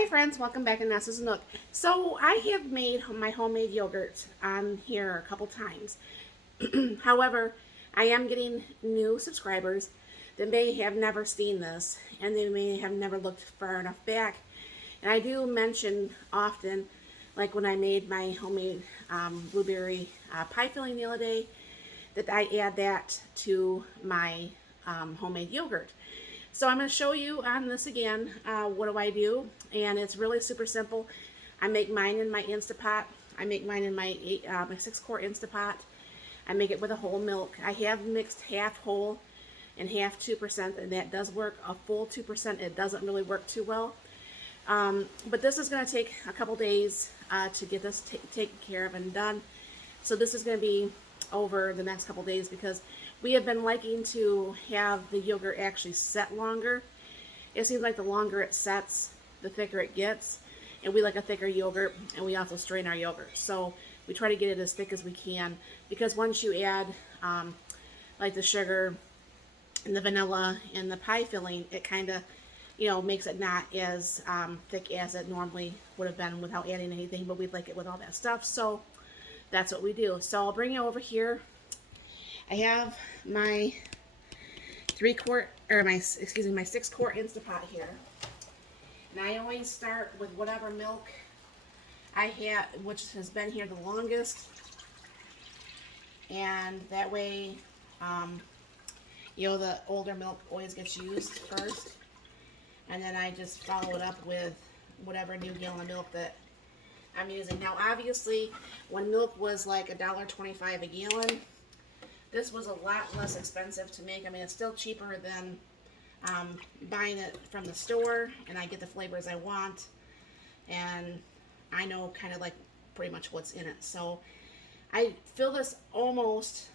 Hi friends, welcome back to Nessa's Nook. So I have made my homemade yogurt on here a couple times. However, I am getting new subscribers that may have never seen this and they may have never looked far enough back. And I do mention often, like when I made my homemade blueberry pie filling the other day, that I add that to my homemade yogurt. So I'm going to show you on this again, what do I do, and it's really super simple. I make mine in my Instapot. I make mine in my 6-quart Instapot. I make it with a whole milk. I have mixed half whole and half 2%, and that does work. A full 2%, it doesn't really work too well. But this is going to take a couple days to get this taken care of and done. So this is going to be over the next couple days because we have been liking to have the yogurt actually set longer. It seems like the longer it sets, the thicker it gets. And we like a thicker yogurt, and we also strain our yogurt. So we try to get it as thick as we can, because once you add like the sugar and the vanilla and the pie filling, it kind of, makes it not as thick as it normally would have been without adding anything, but we'd like it with all that stuff. So that's what we do. So I'll bring you over here. I have my 6-quart Instapot here. And I always start with whatever milk I have, which has been here the longest. And that way, the older milk always gets used first. And then I just follow it up with whatever new gallon of milk that I'm using. Now, obviously, when milk was like $1.25 a gallon, this was a lot less expensive to make. I mean, it's still cheaper than buying it from the store, and I get the flavors I want, and I know kind of like pretty much what's in it. So I fill this almost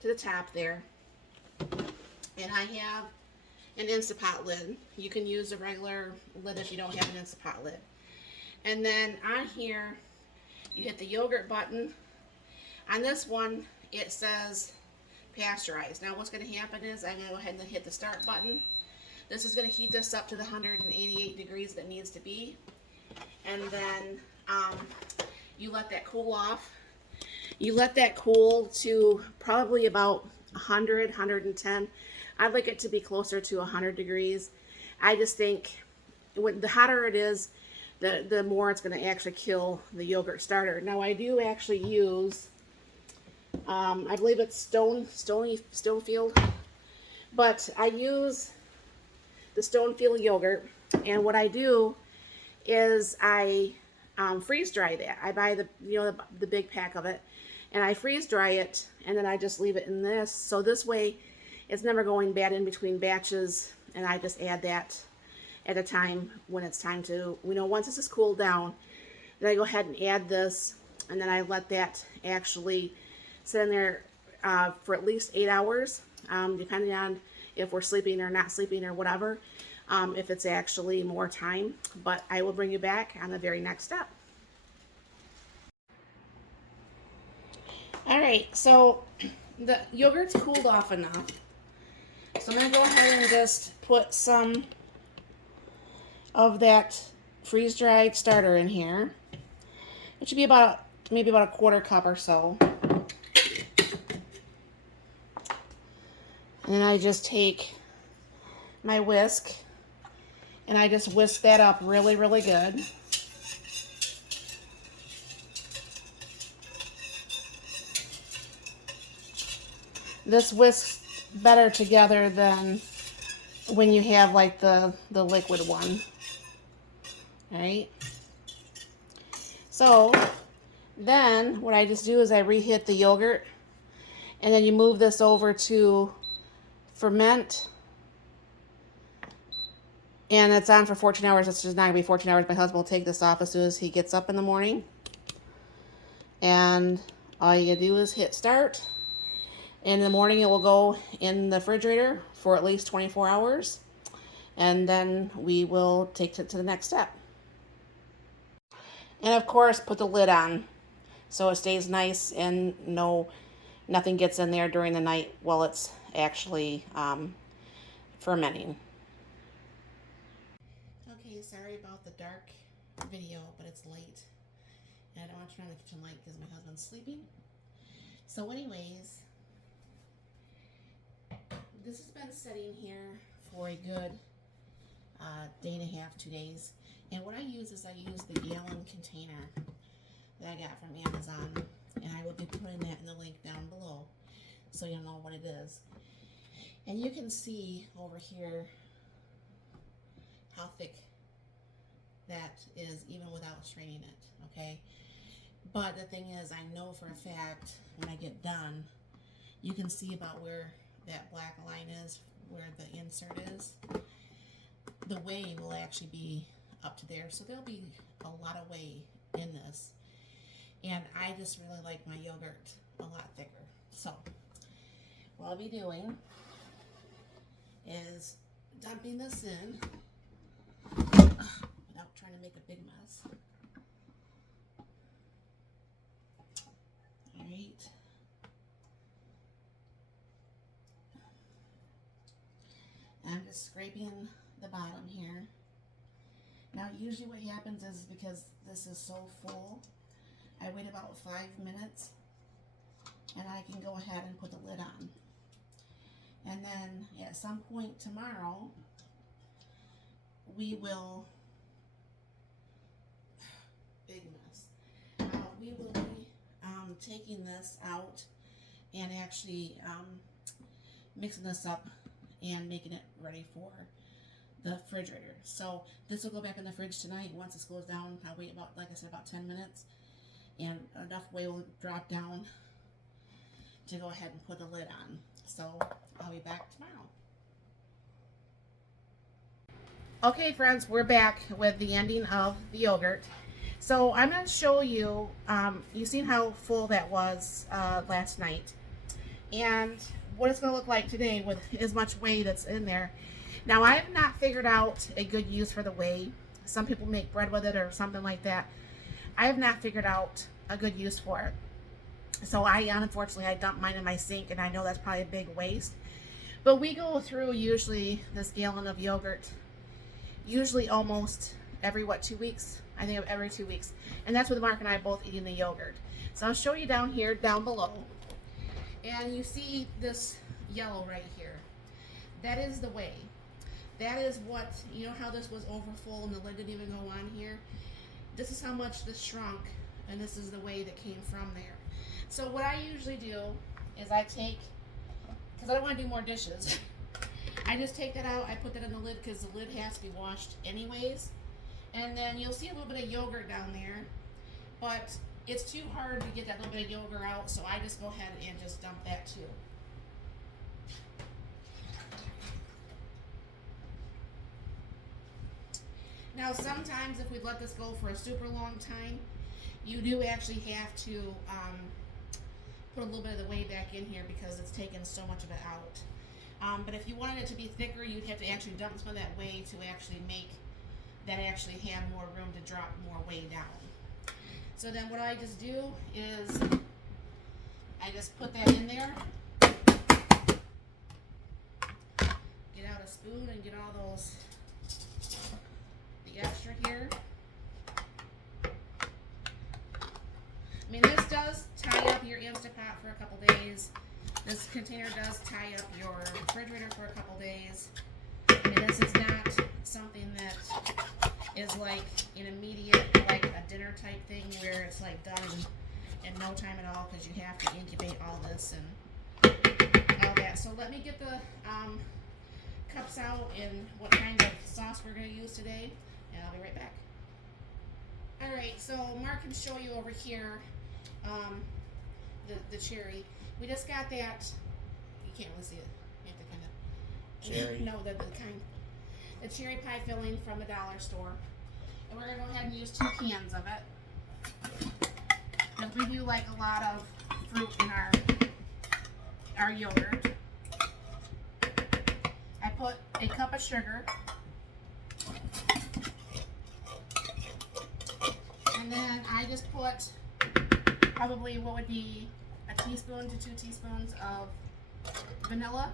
to the top there, and I have an Instapot lid. You can use a regular lid if you don't have an Instapot lid. And then on here, you hit the yogurt button. On this one, it says pasteurized. Now what's going to happen is I'm going to go ahead and hit the start button. This is going to heat this up to the 188 degrees that needs to be. And then you let that cool off. You let that cool to probably about 100, 110. I'd like it to be closer to 100 degrees. I just think the hotter it is, the more it's going to actually kill the yogurt starter. Now I do actually use I believe it's Stonefield, but I use the Stonefield yogurt, and what I do is I freeze dry that. I buy the big pack of it, and I freeze dry it, and then I just leave it in this. So this way, it's never going bad in between batches, and I just add that at a time when it's time to. Once this is cooled down, then I go ahead and add this, and then I let that actually sit in there for at least 8 hours, depending on if we're sleeping or not sleeping or whatever, if it's actually more time. But I will bring you back on the very next step. Alright, so the yogurt's cooled off enough. So I'm going to go ahead and just put some of that freeze-dried starter in here. It should be maybe about a 1/4 cup or so. And then I just take my whisk and I just whisk that up really, really good. This whisks better together than when you have like the liquid one. Alright. So then what I just do is I reheat the yogurt, and then you move this over to ferment, and it's on for 14 hours. It's just not gonna be 14 hours. My husband will take this off as soon as he gets up in the morning, and all you do is hit start. In the morning it will go in the refrigerator for at least 24 hours, and then we will take it to the next step. And of course, put the lid on so it stays nice and nothing gets in there during the night while it's actually fermenting. Okay, sorry about the dark video, but it's late. And I don't want to turn on the kitchen light because my husband's sleeping. So anyways, this has been sitting here for a good day and a half, 2 days. And what I use is I use the gallon container that I got from Amazon. And I will be putting that in the link down below so you'll know what it is. And you can see over here how thick that is even without straining it, okay? But the thing is, I know for a fact when I get done, you can see about where that black line is, where the insert is. The whey will actually be up to there, so there'll be a lot of whey in this. And I just really like my yogurt a lot thicker. So what I'll be doing is dumping this in without trying to make a big mess. All right. I'm just scraping the bottom here. Now usually what happens is, because this is so full, I wait about 5 minutes and I can go ahead and put the lid on. And then at some point tomorrow, we will, big mess, we will be taking this out and actually mixing this up and making it ready for the refrigerator. So this will go back in the fridge tonight. Once this goes down, I'll wait about, like I said, about 10 minutes, and enough whey will drop down to go ahead and put the lid on. So I'll be back tomorrow. Okay friends, we're back with the ending of the yogurt. So I'm going to show you, you've seen how full that was last night, and what it's going to look like today with as much whey that's in there. Now I have not figured out a good use for the whey. Some people make bread with it or something like that. I have not figured out a good use for it. So unfortunately I dumped mine in my sink, and I know that's probably a big waste. But we go through usually this gallon of yogurt, usually almost every, 2 weeks? I think every 2 weeks. And that's with Mark and I both eating the yogurt. So I'll show you down here, down below. And you see this yellow right here. That is the whey. That is what, you know how this was over full and the lid didn't even go on here? This is how much this shrunk, and this is the whey that came from there. So what I usually do is I take, because I don't want to do more dishes, I just take that out, I put that in the lid because the lid has to be washed anyways. And then you'll see a little bit of yogurt down there, but it's too hard to get that little bit of yogurt out, so I just go ahead and just dump that too. Now sometimes if we let this go for a super long time, you do actually have to put a little bit of the whey back in here because it's taken so much of it out. But if you wanted it to be thicker, you'd have to actually dump some of that whey to actually make that actually have more room to drop more whey down. So then what I just do is I just put that in there, get out a spoon and get all those, the extra here. I mean, this does tie up your Instant Pot for a couple days. This container does tie up your refrigerator for a couple days. And this is not something that is like an immediate, like a dinner type thing where it's like done in no time at all, because you have to incubate all this and all that. So let me get the cups out and what kind of sauce we're going to use today, and I'll be right back. Alright, so Mark can show you over here the cherry. We just got that, you can't really see it, you have to kind of, Cherry? no, the cherry pie filling from the dollar store. And we're going to go ahead and use 2 cans of it. Because we do like a lot of fruit in our yogurt. I put a cup of sugar. And then I just put probably what would be a teaspoon to 2 teaspoons of vanilla.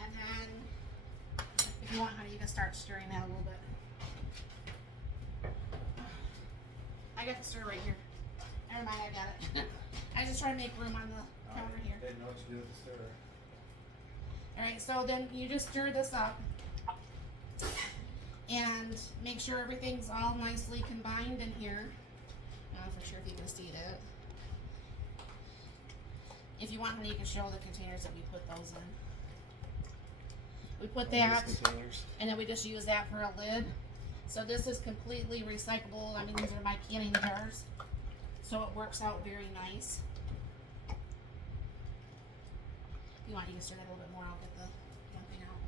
And then If you want, honey, you can start stirring that a little bit. I got the stir right here. Never mind, I got it. I just try to make room on the counter here. I didn't know what to do with the stir. Alright, so then you just stir this up and make sure everything's all nicely combined in here. I don't know for sure if you can see that. If you want, honey, you can show the containers that we put those in. We put that, and then we just use that for a lid. So this is completely recyclable. I mean, these are my canning jars. So it works out very nice. If you want, you can stir that a little bit more. I'll get the one thing out.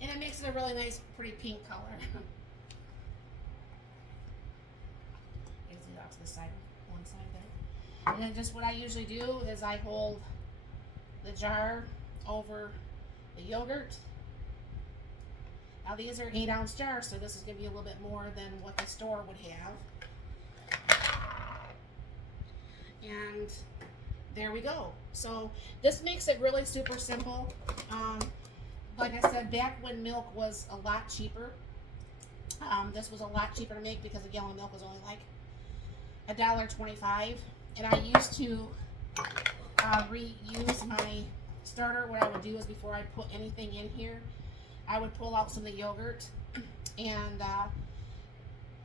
And it makes it a really nice, pretty pink color. Off to the side, one side there. And then just what I usually do is I hold the jar over the yogurt. Now these are 8-ounce jars, so this is going to be a little bit more than what the store would have. And there we go. So this makes it really super simple. Like I said, back when milk was a lot cheaper, this was a lot cheaper to make because a gallon of milk was only like $1.25, and I used to reuse my starter. What I would do is before I put anything in here, I would pull out some of the yogurt and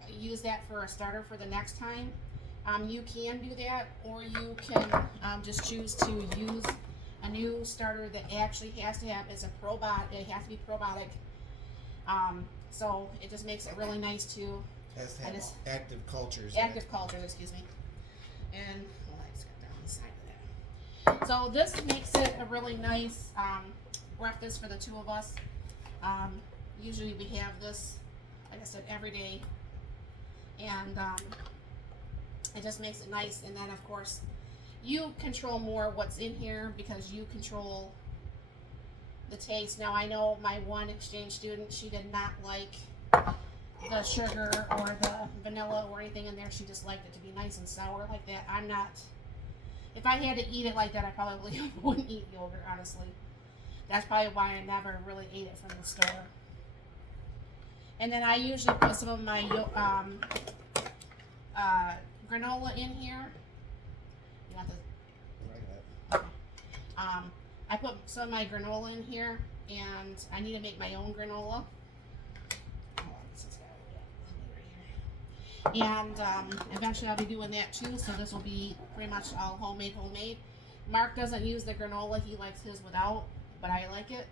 use that for a starter for the next time. You can do that, or you can just choose to use a new starter that actually has to have, it's a probiotic, it has to be probiotic. So it just makes it really nice to Has to have active cultures. Active cultures, excuse me. And well, I just got down the side of that. So this makes it a really nice breakfast for the two of us. Usually we have this, like I said, every day, and it just makes it nice. And then of course, you control more what's in here because you control the taste. Now I know my one exchange student, she did not like the sugar or the vanilla or anything in there. She just liked it to be nice and sour like that. I'm not, if I had to eat it like that, I probably wouldn't eat yogurt, honestly. That's probably why I never really ate it from the store. And then I usually put some of my granola in here. You want the, okay. I put some of my granola in here, and I need to make my own granola. And eventually I'll be doing that too, so this will be pretty much all homemade. Mark doesn't use the granola, he likes his without, but I like it.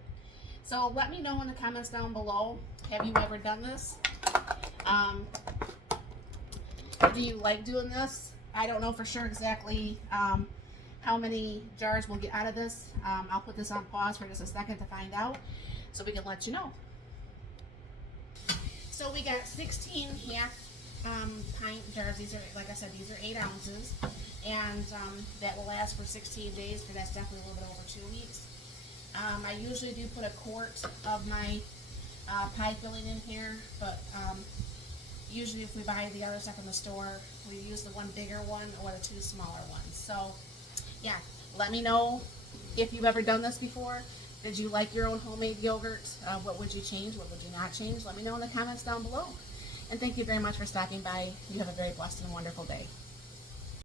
So let me know in the comments down below, have you ever done this? Do you like doing this? I don't know for sure exactly how many jars we'll get out of this. I'll put this on pause for just a second to find out, so we can let you know. So we got 16 half pint jars. These are, like I said, these are 8 ounces, and that will last for 16 days, because that's definitely a little bit over 2 weeks. I usually do put a quart of my pie filling in here, but usually if we buy the other stuff in the store, we use the one bigger one or the 2 smaller ones. So yeah, let me know if you've ever done this before. Did you like your own homemade yogurt? What would you change? What would you not change? Let me know in the comments down below. And thank you very much for stopping by. You have a very blessed and wonderful day.